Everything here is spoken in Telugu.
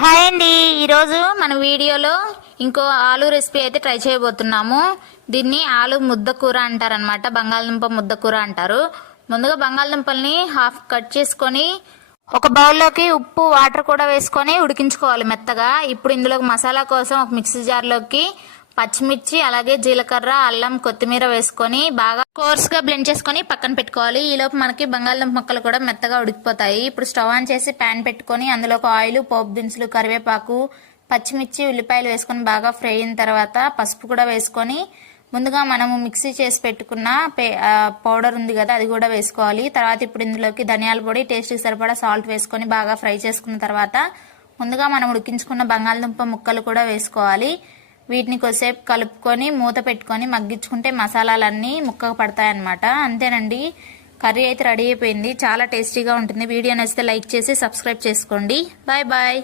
హాయ్ అండి, ఈరోజు మన వీడియోలో ఇంకో ఆలు రెసిపీ అయితే ట్రై చేయబోతున్నాము. దీన్ని ఆలు ముద్ద కూర అంటారనమాట. బంగాళదుంప ముద్ద కూర అంటారు. ముందుగా బంగాళదుంపల్ని హాఫ్ కట్ చేసుకొని ఒక బౌల్లోకి ఉప్పు వాటర్ కూడా వేసుకొని ఉడికించుకోవాలి మెత్తగా. ఇప్పుడు ఇందులోకి మసాలా కోసం ఒక మిక్సీ జార్లోకి పచ్చిమిర్చి, అలాగే జీలకర్ర, అల్లం, కొత్తిమీర వేసుకొని బాగా కోర్స్గా బ్లెండ్ చేసుకొని పక్కన పెట్టుకోవాలి. ఈలోపు మనకి బంగాళదుంప ముక్కలు కూడా మెత్తగా ఉడికిపోతాయి. ఇప్పుడు స్టవ్ ఆన్ చేసి ప్యాన్ పెట్టుకొని అందులోకి ఆయిల్, పోపు దినుసులు, కరివేపాకు, పచ్చిమిర్చి, ఉల్లిపాయలు వేసుకొని బాగా ఫ్రై అయిన తర్వాత పసుపు కూడా వేసుకొని ముందుగా మనము మిక్సీ చేసి పెట్టుకున్న పౌడర్ ఉంది కదా, అది కూడా వేసుకోవాలి. తర్వాత ఇప్పుడు ఇందులోకి ధనియాల పొడి, టేస్ట్కి సరిపడా సాల్ట్ వేసుకొని బాగా ఫ్రై చేసుకున్న తర్వాత ముందుగా మనం ఉడికించుకున్న బంగాళదుంప ముక్కలు కూడా వేసుకోవాలి. వీటిని కొద్దిసేపు కలుపుకొని మూత పెట్టుకొని మగ్గించుకుంటే మసాలాలన్నీ ముక్కకు పడతాయన్నమాట. అంతేనండి, కర్రీ అయితే రెడీ అయిపోయింది. చాలా టేస్టీగా ఉంటుంది. వీడియో నచ్చితే లైక్ చేసి సబ్స్క్రైబ్ చేసుకోండి. Bye bye.